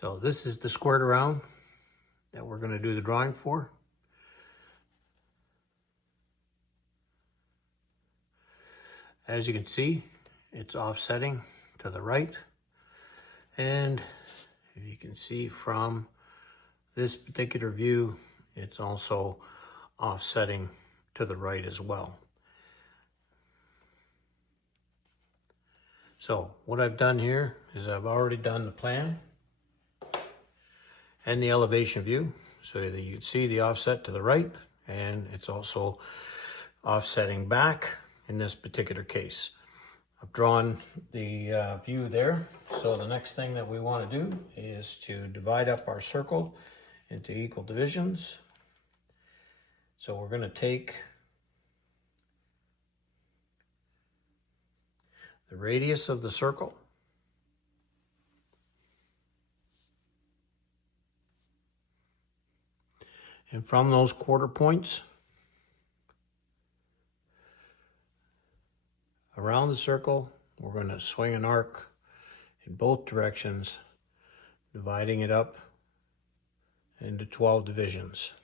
So this is the squared around that we're going to do the drawing for. As you can see, it's offsetting to the right. And if you can see from this particular view, it's also offsetting to the right as well. So what I've done here is I've already done the plan and the elevation view so that you can see the offset to the right, and it's also offsetting back in this particular case. I've drawn the view there. So the next thing that we want to do is to divide up our circle into equal divisions. So we're going to take the radius of the circle, and from those quarter points around the circle, we're going to swing an arc in both directions, dividing it up into 12 divisions.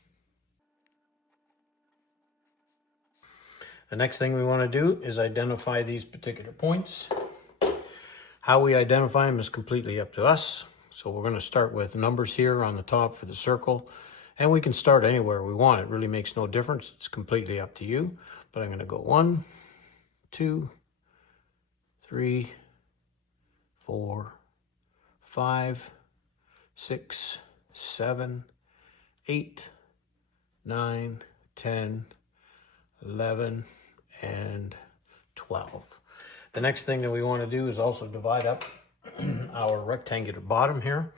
The next thing we want to do is identify these particular points. How we identify them is completely up to us. So we're going to start with numbers here on the top for the circle, and we can start anywhere we want. It really makes no difference. It's completely up to you. But I'm going to go 1, 2, 3, 4, 5, 6, 7, 8, 9, 10, 11, and 12. The next thing that we want to do is also divide up our rectangular bottom here.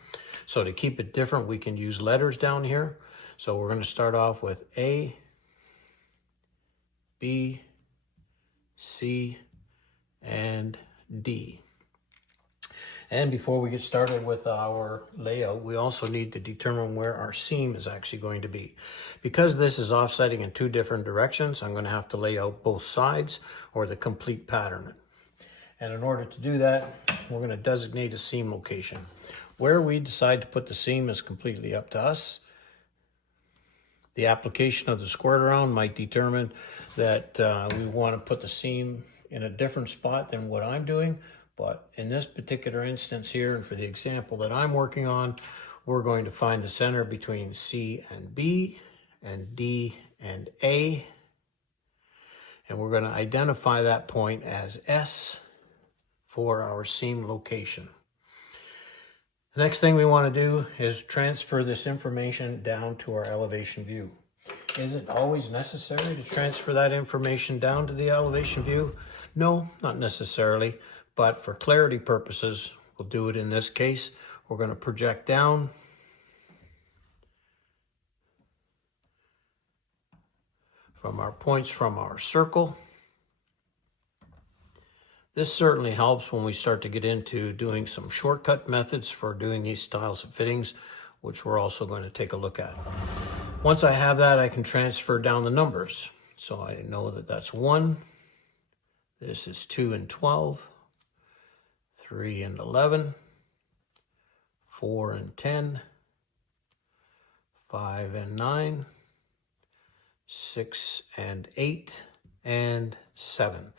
So to keep it different, we can use letters down here. So we're going to start off with A, B, C, and D. And before we get started with our layout, we also need to determine where our seam is actually going to be. Because this is offsetting in two different directions, I'm going to have to lay out both sides or the complete pattern. And in order to do that, we're going to designate a seam location. Where we decide to put the seam is completely up to us. The application of the squared around might determine that we want to put the seam in a different spot than what I'm doing. But in this particular instance here, and for the example that I'm working on, we're going to find the center between C and B, and D and A. And we're going to identify that point as S for our seam location. The next thing we want to do is transfer this information down to our elevation view. Is it always necessary to transfer that information down to the elevation view? No, not necessarily. But for clarity purposes, we'll do it in this case. We're going to project down from our points from our circle. This certainly helps when we start to get into doing some shortcut methods for doing these styles of fittings, which we're also going to take a look at. Once I have that, I can transfer down the numbers. So I know that that's 1. This is 2 and 12. 3 and 11, 4 and 10, 5 and 9, 6 and 8, and 7.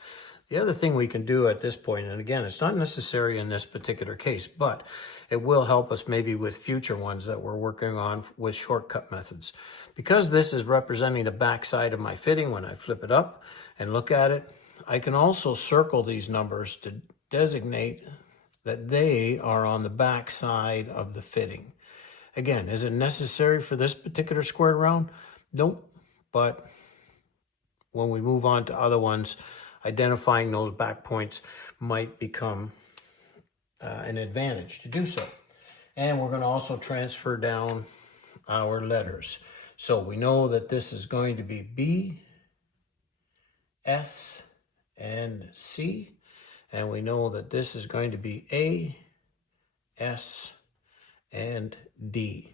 The other thing we can do at this point, and again, it's not necessary in this particular case, but it will help us maybe with future ones that we're working on with shortcut methods. Because this is representing the back side of my fitting, when I flip it up and look at it, I can also circle these numbers to designate that they are on the back side of the fitting. Again, is it necessary for this particular squared round? Nope. But when we move on to other ones, identifying those back points might become an advantage to do so. And we're going to also transfer down our letters. So we know that this is going to be B, S, and C. And we know that this is going to be A, S, and D.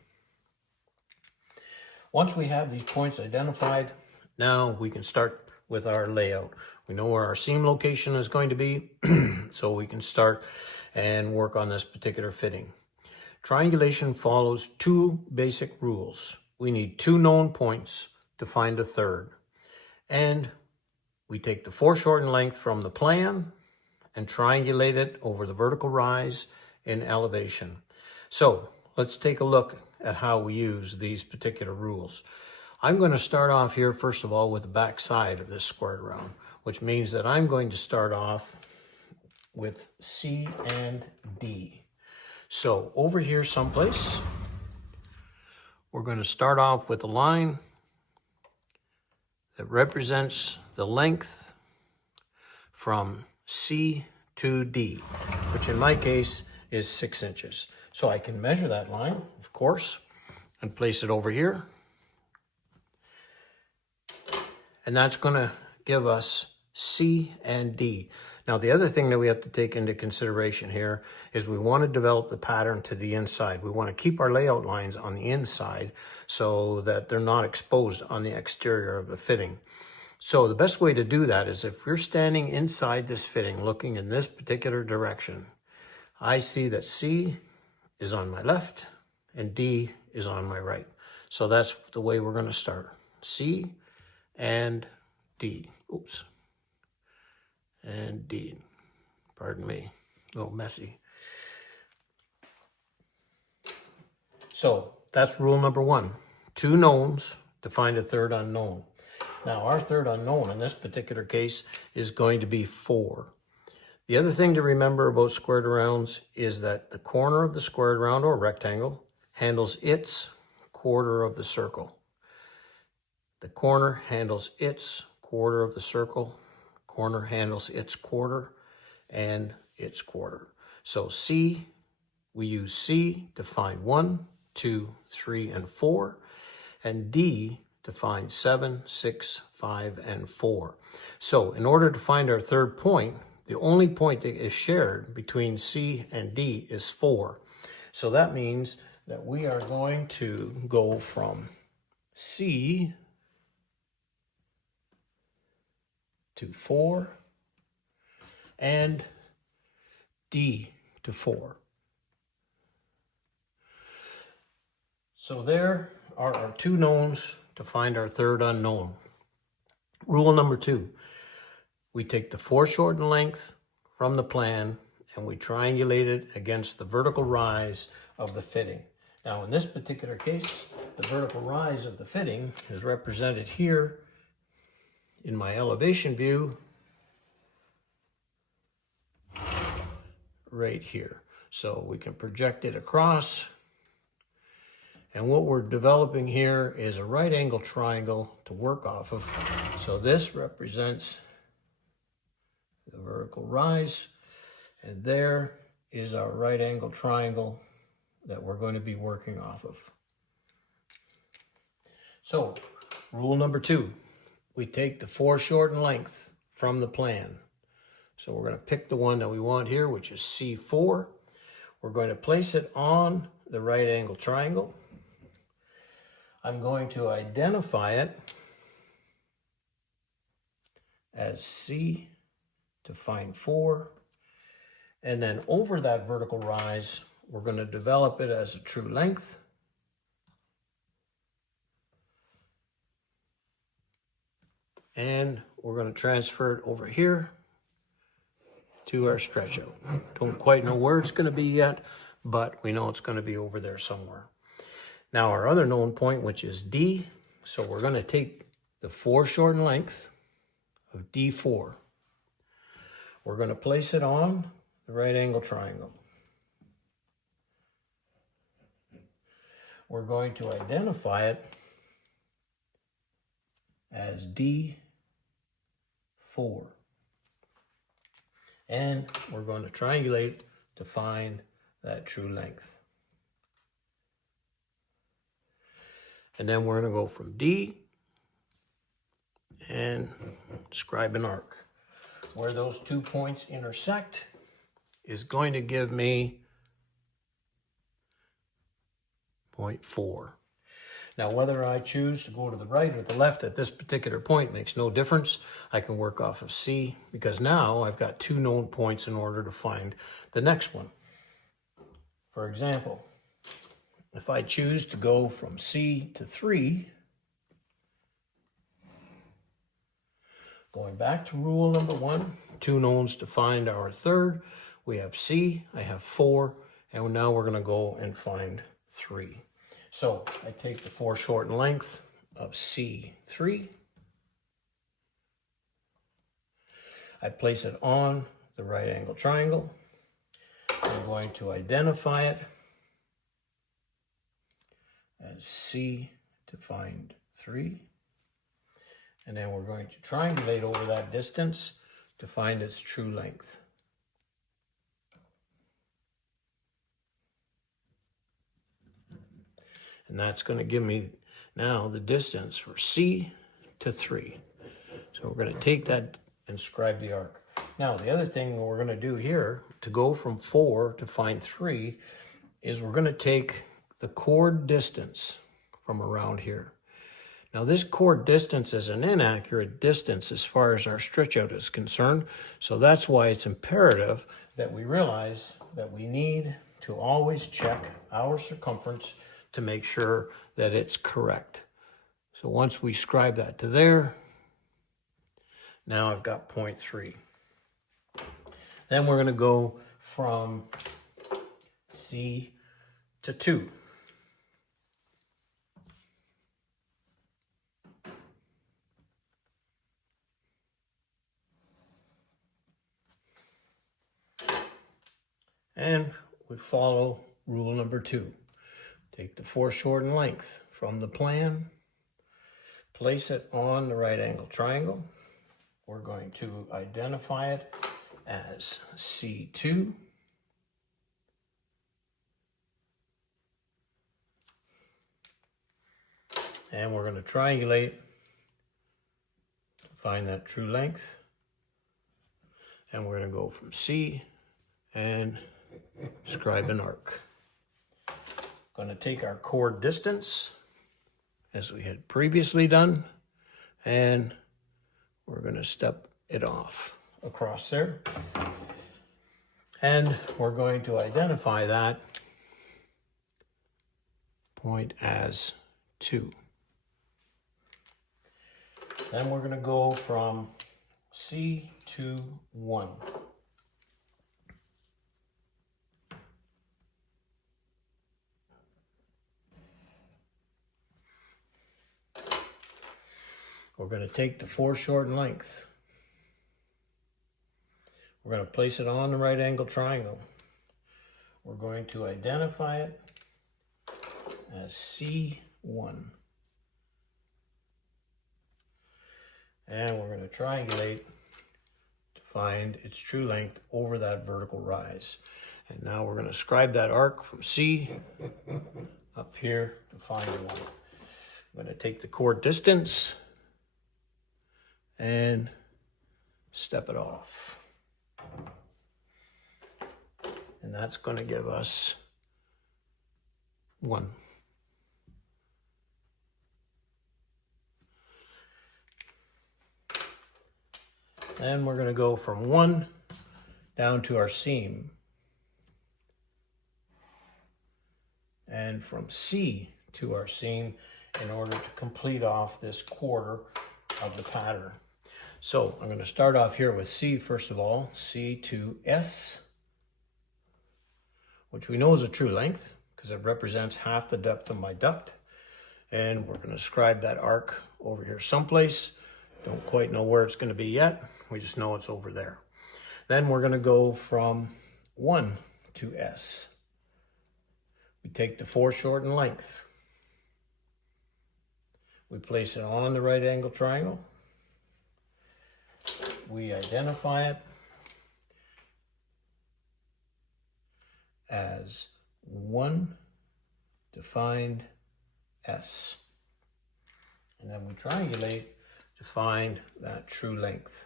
Once we have these points identified, now we can start with our layout. We know where our seam location is going to be, so we can start and work on this particular fitting. Triangulation follows two basic rules. We need two known points to find a third. And we take the foreshortened length from the plan and triangulate it over the vertical rise in elevation. So let's take a look at how we use these particular rules. I'm going to start off here, first of all, with the back side of this squared round, which means that I'm going to start off with C and D. So over here someplace, we're going to start off with a line that represents the length from C to D, which in my case is 6 inches. So I can measure that line, of course, and place it over here. And that's going to give us C and D. Now, the other thing that we have to take into consideration here is we want to develop the pattern to the inside. We want to keep our layout lines on the inside so that they're not exposed on the exterior of the fitting. So the best way to do that is if you're standing inside this fitting, looking in this particular direction, I see that C is on my left and D is on my right. So that's the way we're going to start. C and D. Oops. And D. Pardon me. A little messy. So that's rule number one. Two knowns to find a third unknown. Now our third unknown in this particular case is going to be 4. The other thing to remember about squared rounds is that the corner of the squared round or rectangle handles its quarter of the circle. The corner handles its quarter of the circle. Corner handles its quarter and its quarter. So C, we use C to find 1, 2, 3, and 4, and D to find 7, 6, 5, and 4. So in order to find our third point, the only point that is shared between C and D is 4. So that means that we are going to go from C to 4 and D to 4. So there are our two knowns to find our third unknown. Rule number 2, we take the foreshortened length from the plan and we triangulate it against the vertical rise of the fitting. Now in this particular case, the vertical rise of the fitting is represented here in my elevation view right here. So we can project it across. And what we're developing here is a right angle triangle to work off of. So this represents the vertical rise. And there is our right angle triangle that we're going to be working off of. So rule number 2. We take the foreshortened length from the plan. So we're going to pick the one that we want here, which is C4. We're going to place it on the right angle triangle. I'm going to identify it as C to find 4. And then over that vertical rise, we're going to develop it as a true length. And we're going to transfer it over here to our stretch out. Don't quite know where it's going to be yet, but we know it's going to be over there somewhere. Now our other known point, which is D, so we're going to take the foreshortened length of D4. We're going to place it on the right angle triangle. We're going to identify it as D4. And we're going to triangulate to find that true length. And then we're going to go from D and describe an arc. Where those 2 points intersect is going to give me point 4. Now, whether I choose to go to the right or the left at this particular point makes no difference. I can work off of C because now I've got 2 known points in order to find the next one. For example, if I choose to go from C to 3, going back to rule number 1, 2 knowns to find our third. We have C, I have 4, and now we're going to go and find 3. So I take the foreshortened length of C3. I place it on the right angle triangle. I'm going to identify it as C to find 3. And then we're going to triangulate over that distance to find its true length. And that's going to give me now the distance for C to 3. So we're going to take that and scribe the arc. Now, the other thing we're going to do here to go from 4 to find 3 is we're going to take the chord distance from around here. Now, this chord distance is an inaccurate distance as far as our stretch out is concerned. So that's why it's imperative that we realize that we need to always check our circumference to make sure that it's correct. So once we scribe that to there, now I've got 0.3. Then we're going to go from C to 2. And we follow rule number 2. Take the foreshortened length from the plan, place it on the right angle triangle. We're going to identify it as C2. And we're going to triangulate to find that true length. And we're going to go from C and scribe an arc. Going to take our chord distance as we had previously done, and we're going to step it off across there. And we're going to identify that point as 2. Then we're going to go from C to 1. We're going to take the foreshortened length. We're going to place it on the right angle triangle. We're going to identify it as C1. And we're going to triangulate to find its true length over that vertical rise. And now we're going to scribe that arc from C up here to find 1. I'm going to take the chord distance and step it off. And that's going to give us 1. And we're going to go from 1 down to our seam. And from C to our seam in order to complete off this quarter of the pattern. So I'm going to start off here with C first of all, C to S, which we know is a true length because it represents half the depth of my duct. And we're going to scribe that arc over here someplace. Don't quite know where it's going to be yet. We just know it's over there. Then we're going to go from 1 to S. We take the foreshortened length. We place it on the right angle triangle. We identify it as 1 to find S. And then we triangulate to find that true length.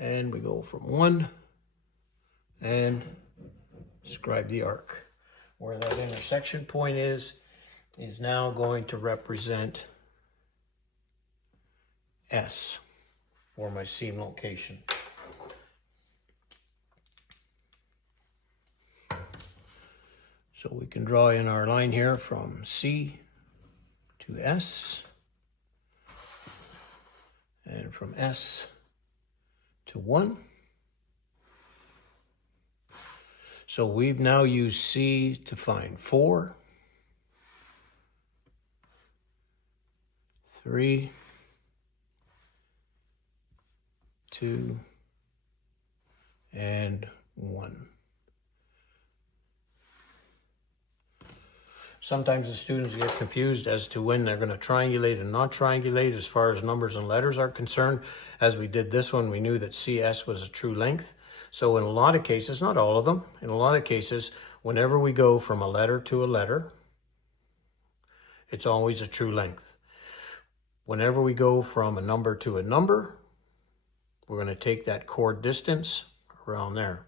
And we go from 1 and scribe the arc. Where that intersection point is now going to represent S for my seam location. So we can draw in our line here from C to S, and from S to 1. So we've now used C to find 4, 3, 2, and 1. Sometimes the students get confused as to when they're going to triangulate and not triangulate as far as numbers and letters are concerned. As we did this one, we knew that CS was a true length. So in a lot of cases, not all of them, in a lot of cases, whenever we go from a letter to a letter, it's always a true length. Whenever we go from a number to a number, we're going to take that chord distance around there.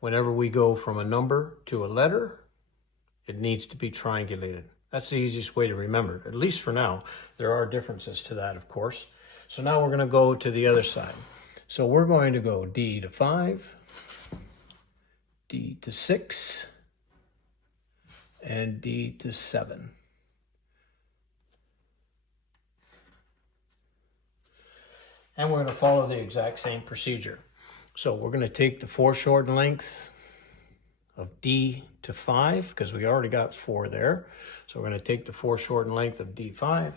Whenever we go from a number to a letter, it needs to be triangulated. That's the easiest way to remember it, at least for now. There are differences to that, of course. So now we're going to go to the other side. So we're going to go D to 5, D to 6, and D to 7. And we're going to follow the exact same procedure. So we're going to take the foreshortened length of D to 5, because we already got 4 there. So we're going to take the foreshortened length of D5.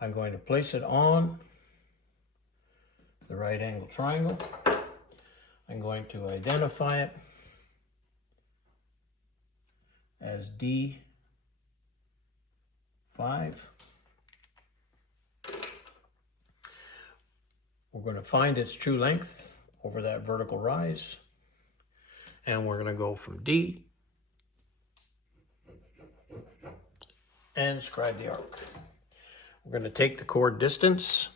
I'm going to place it on the right angle triangle. I'm going to identify it as D5. We're going to find its true length over that vertical rise. And we're going to go from D and scribe the arc. We're going to take the chord distance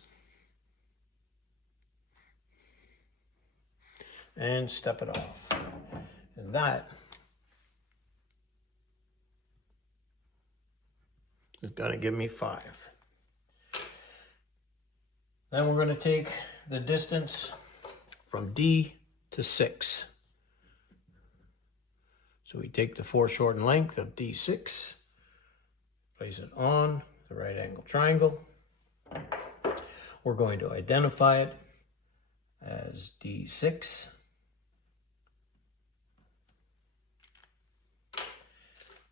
and step it off. And that is going to give me 5. Then we're going to take the distance from D to 6. So we take the foreshortened length of D6, place it on the right angle triangle. We're going to identify it as D6.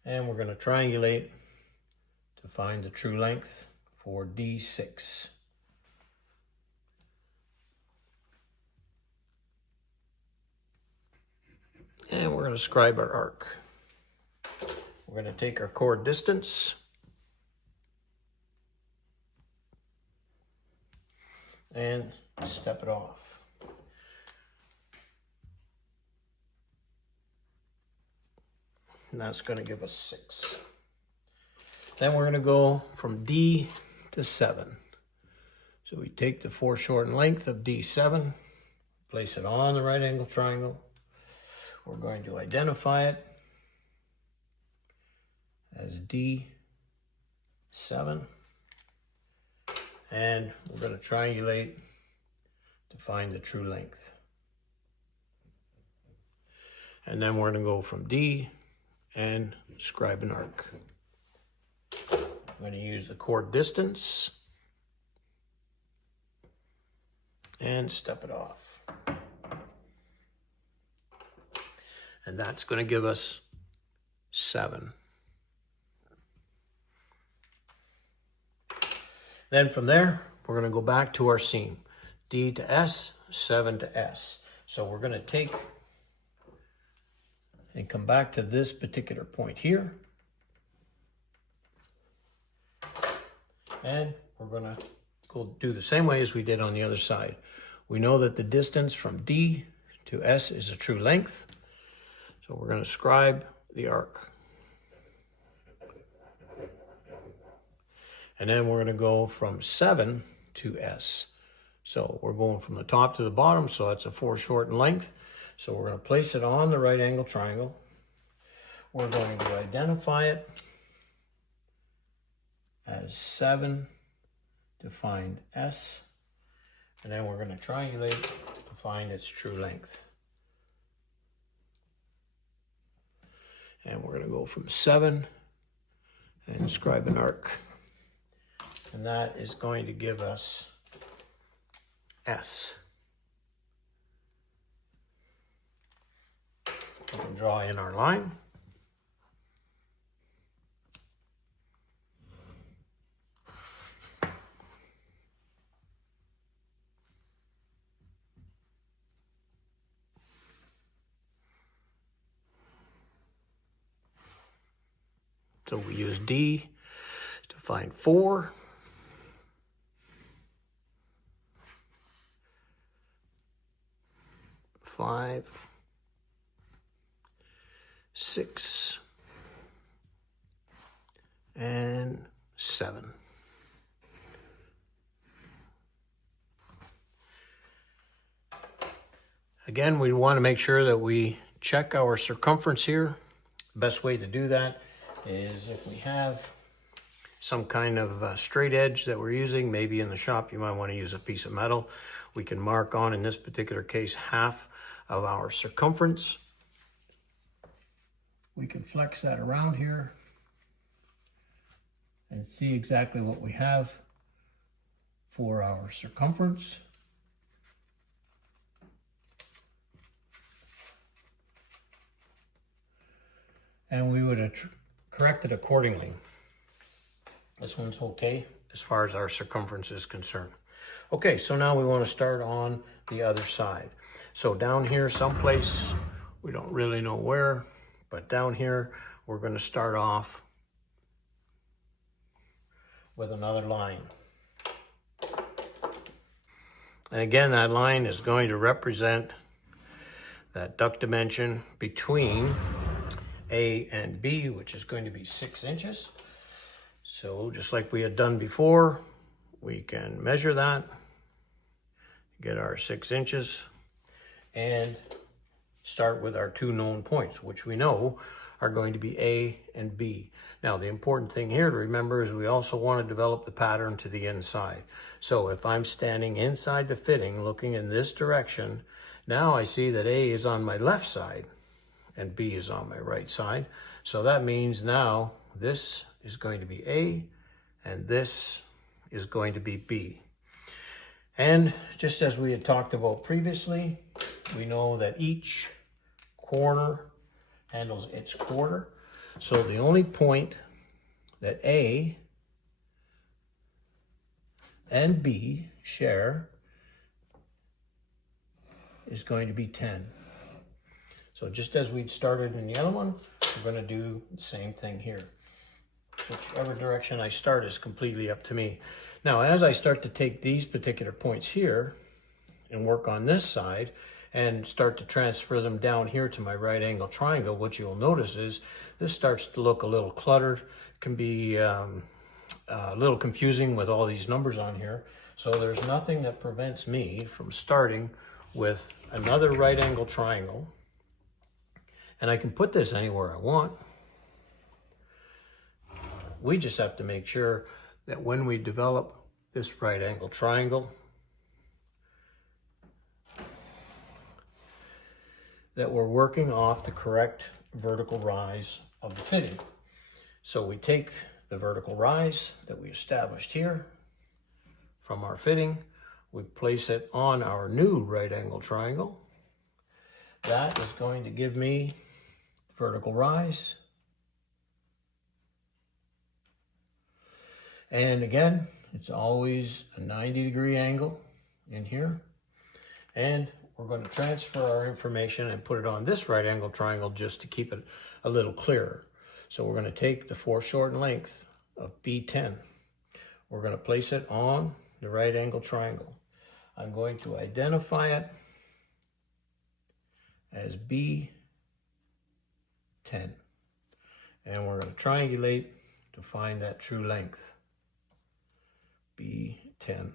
And we're going to triangulate to find the true length for D6. And we're going to scribe our arc. We're going to take our chord distance and step it off. And that's going to give us 6. Then we're going to go from D to 7. So we take the foreshortened length of D7, place it on the right angle triangle. We're going to identify it as D7, and we're going to triangulate to find the true length. And then we're going to go from D and scribe an arc. I'm going to use the chord distance and step it off. And that's going to give us 7. Then from there, we're going to go back to our seam. D to S, 7 to S. So we're going to take and come back to this particular point here. And we're going to go do the same way as we did on the other side. We know that the distance from D to S is a true length. So we're going to scribe the arc. And then we're going to go from 7 to S. So we're going from the top to the bottom, so that's a foreshortened length. So we're going to place it on the right angle triangle. We're going to identify it as 7 to find S. And then we're going to triangulate to find its true length. And we're going to go from 7 and scribe an arc. And that is going to give us S. We can draw in our line. So we use D to find 4. 5, 6, and 7. Again, we want to make sure that we check our circumference here. The best way to do that is if we have some kind of straight edge that we're using, maybe in the shop you might want to use a piece of metal. We can mark on, in this particular case, half of our circumference. We can flex that around here and see exactly what we have for our circumference. And we would correct it accordingly. This one's okay as far as our circumference is concerned. Okay, so now we want to start on the other side. So down here someplace, we don't really know where, but down here we're going to start off with another line. And again, that line is going to represent that duct dimension between A and B, which is going to be 6 inches. So just like we had done before, we can measure that, get our 6 inches, and start with our 2 known points, which we know are going to be A and B. Now, the important thing here to remember is we also want to develop the pattern to the inside. So if I'm standing inside the fitting, looking in this direction, now I see that A is on my left side and B is on my right side. So that means now this is going to be A and this is going to be B. And just as we had talked about previously, we know that each corner handles its quarter. So the only point that A and B share is going to be 10. So just as we'd started in the other one, we're going to do the same thing here. Whichever direction I start is completely up to me. Now, as I start to take these particular points here and work on this side and start to transfer them down here to my right angle triangle, what you'll notice is this starts to look a little cluttered, can be a little confusing with all these numbers on here. So there's nothing that prevents me from starting with another right angle triangle. And I can put this anywhere I want. We just have to make sure that when we develop this right angle triangle, that we're working off the correct vertical rise of the fitting. So we take the vertical rise that we established here from our fitting, we place it on our new right angle triangle. That is going to give me vertical rise. And again, it's always a 90-degree angle in here. And we're going to transfer our information and put it on this right angle triangle just to keep it a little clearer. So we're going to take the foreshortened length of B10. We're going to place it on the right angle triangle. I'm going to identify it as B10. And we're going to triangulate to find that true length. B10.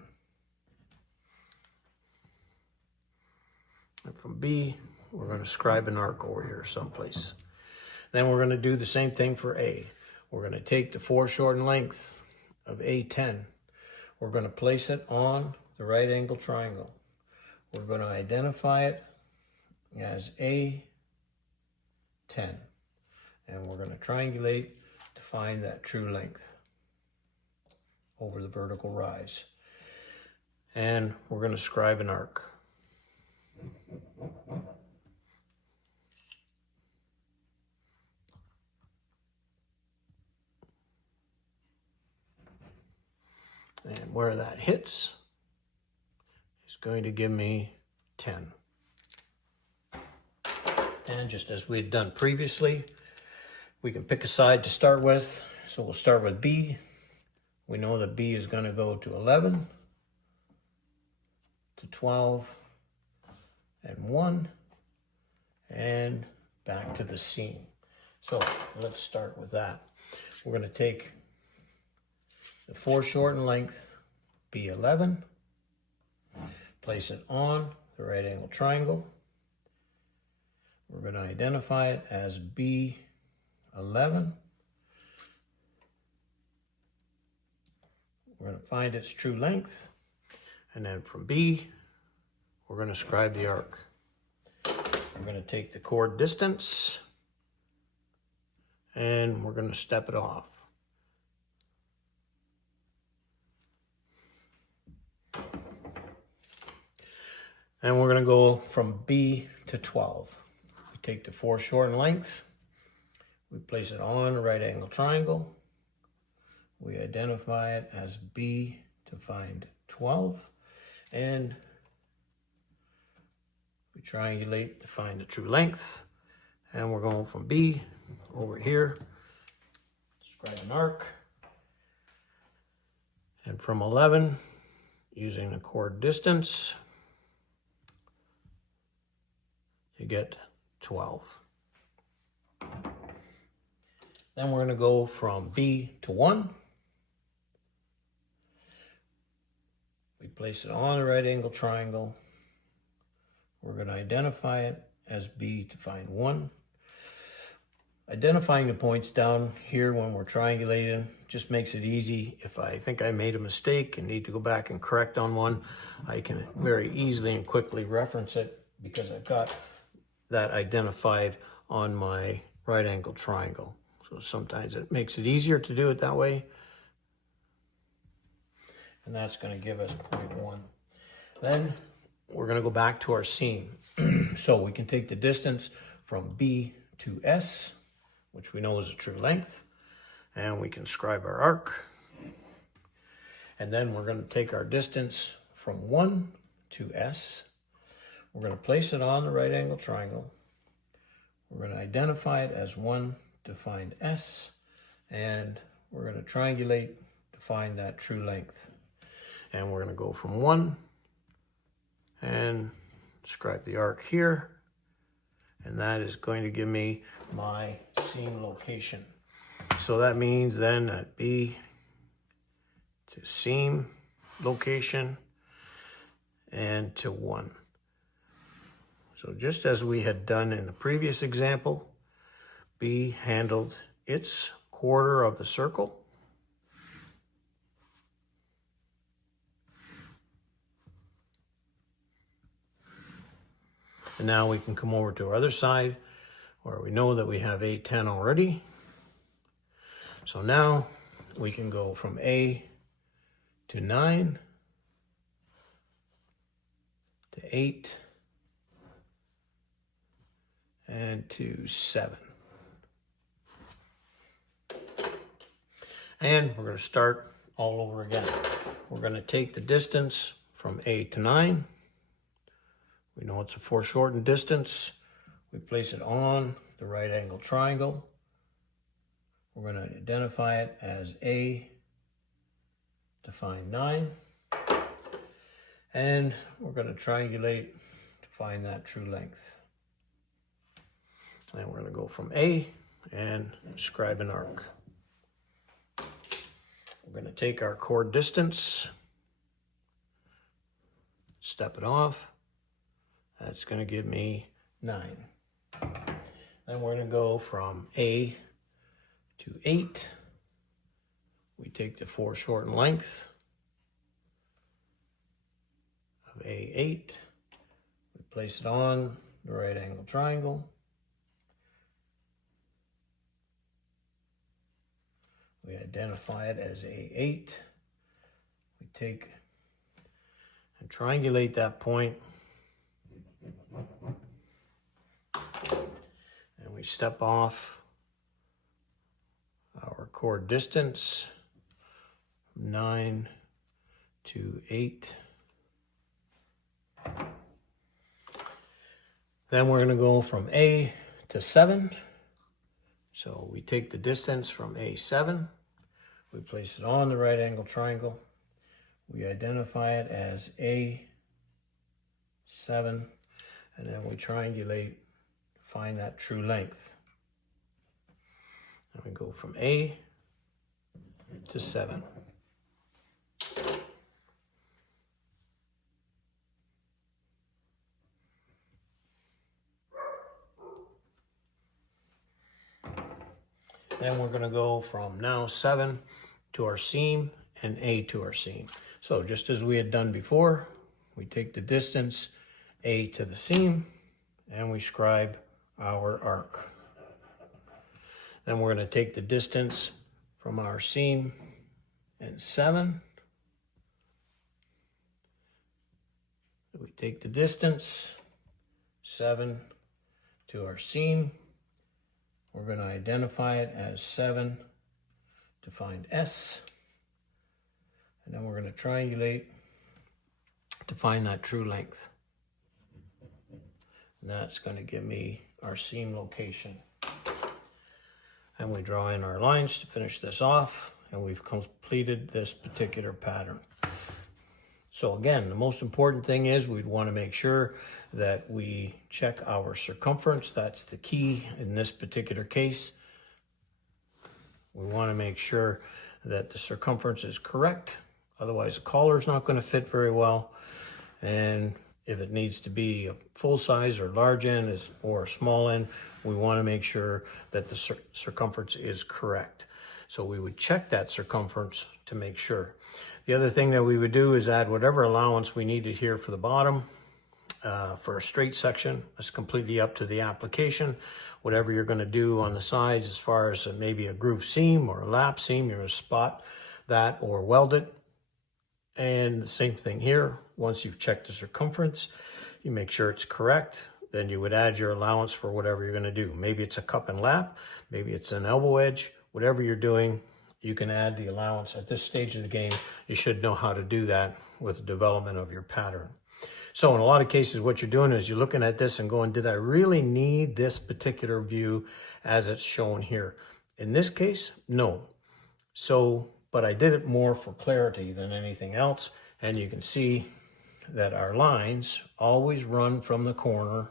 And from B, we're going to scribe an arc over here someplace. Then we're going to do the same thing for A. We're going to take the foreshortened length of A10. We're going to place it on the right angle triangle. We're going to identify it as A10. And we're going to triangulate to find that true length over the vertical rise. And we're going to scribe an arc. And where that hits is going to give me 10. And just as we had done previously, we can pick a side to start with. So we'll start with B. We know that B is going to go to 11, to 12, and 1, and back to the seam. So let's start with that. We're going to take the foreshortened length, B11, place it on the right angle triangle. We're going to identify it as B11. We're going to find its true length, and then from B, we're going to scribe the arc. We're going to take the chord distance, and we're going to step it off. And we're going to go from B to 12. We take the foreshortened length, we place it on a right angle triangle, we identify it as B to find 12, and we triangulate to find the true length. And we're going from B over here, scribe an arc, and from 11, using the chord distance, you get 12. Then we're going to go from B to 1. We place it on the right angle triangle. We're going to identify it as B to find 1. Identifying the points down here when we're triangulating just makes it easy. If I think I made a mistake and need to go back and correct on one, I can very easily and quickly reference it because I've got that identified on my right angle triangle. So sometimes it makes it easier to do it that way. And that's going to give us 0.1. Then we're going to go back to our seam. So we can take the distance from B to S, which we know is a true length, and we can scribe our arc. And then we're going to take our distance from 1 to S. We're going to place it on the right angle triangle. We're going to identify it as 1 to find S, and we're going to triangulate to find that true length. And we're going to go from 1 and scribe the arc here, and that is going to give me my seam location. So that means then that B to seam location and to 1. So just as we had done in the previous example, B handled its quarter of the circle. And now we can come over to our other side where we know that we have A10 already. So now we can go from A to 9 to 8 and to 7. And we're going to start all over again. We're going to take the distance from A to 9. We know it's a foreshortened distance. We place it on the right angle triangle. We're going to identify it as A to find 9. And we're going to triangulate to find that true length. And we're going to go from A and scribe an arc. We're going to take our chord distance, step it off. That's going to give me 9. Then we're going to go from A to 8. We take the foreshortened length of A8. We place it on the right angle triangle. We identify it as A8. We take and triangulate that point. And we step off our chord distance, 9 to 8. Then we're going to go from A to 7. So we take the distance from A7, we place it on the right angle triangle, we identify it as A7, and then we triangulate, find that true length. And we go from A to 7. Then we're going to go from now 7 to our seam and A to our seam. So just as we had done before, we take the distance A to the seam and we scribe our arc. Then we're going to take the distance from our seam and 7. We take the distance 7 to our seam. We're going to identify it as 7 to find S. And then we're going to triangulate to find that true length. And that's going to give me our seam location. And we draw in our lines to finish this off. And we've completed this particular pattern. So again, the most important thing is we'd want to make sure that we check our circumference. That's the key in this particular case. We want to make sure that the circumference is correct. Otherwise, the collar is not going to fit very well. And if it needs to be a full size or large end or a small end, we want to make sure that the circumference is correct. So we would check that circumference to make sure. The other thing that we would do is add whatever allowance we needed here for the bottom. For a straight section, it's completely up to the application. Whatever you're going to do on the sides as far as maybe a groove seam or a lap seam, you're going to spot that or weld it. And the same thing here. Once you've checked the circumference, you make sure it's correct. Then you would add your allowance for whatever you're going to do. Maybe it's a cup and lap, maybe it's an elbow edge, whatever you're doing. You can add the allowance. At this stage of the game, you should know how to do that with the development of your pattern. So in a lot of cases, what you're doing is you're looking at this and going, did I really need this particular view as it's shown here? In this case, no. So, but I did it more for clarity than anything else. And you can see that our lines always run from the corner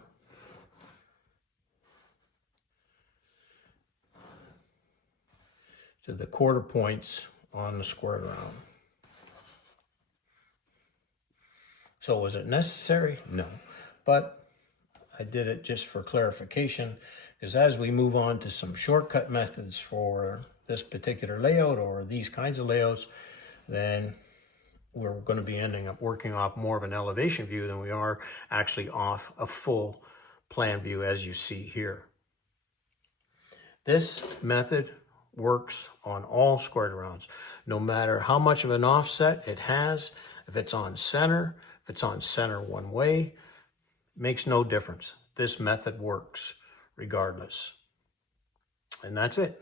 to the quarter points on the squared round. So was it necessary? No, but I did it just for clarification, because as we move on to some shortcut methods for this particular layout or these kinds of layouts, then we're going to be ending up working off more of an elevation view than we are actually off a full plan view, as you see here. This method works on all squared rounds, no matter how much of an offset it has. If it's on center, if it's on center one way, it makes no difference. This method works regardless. And that's it.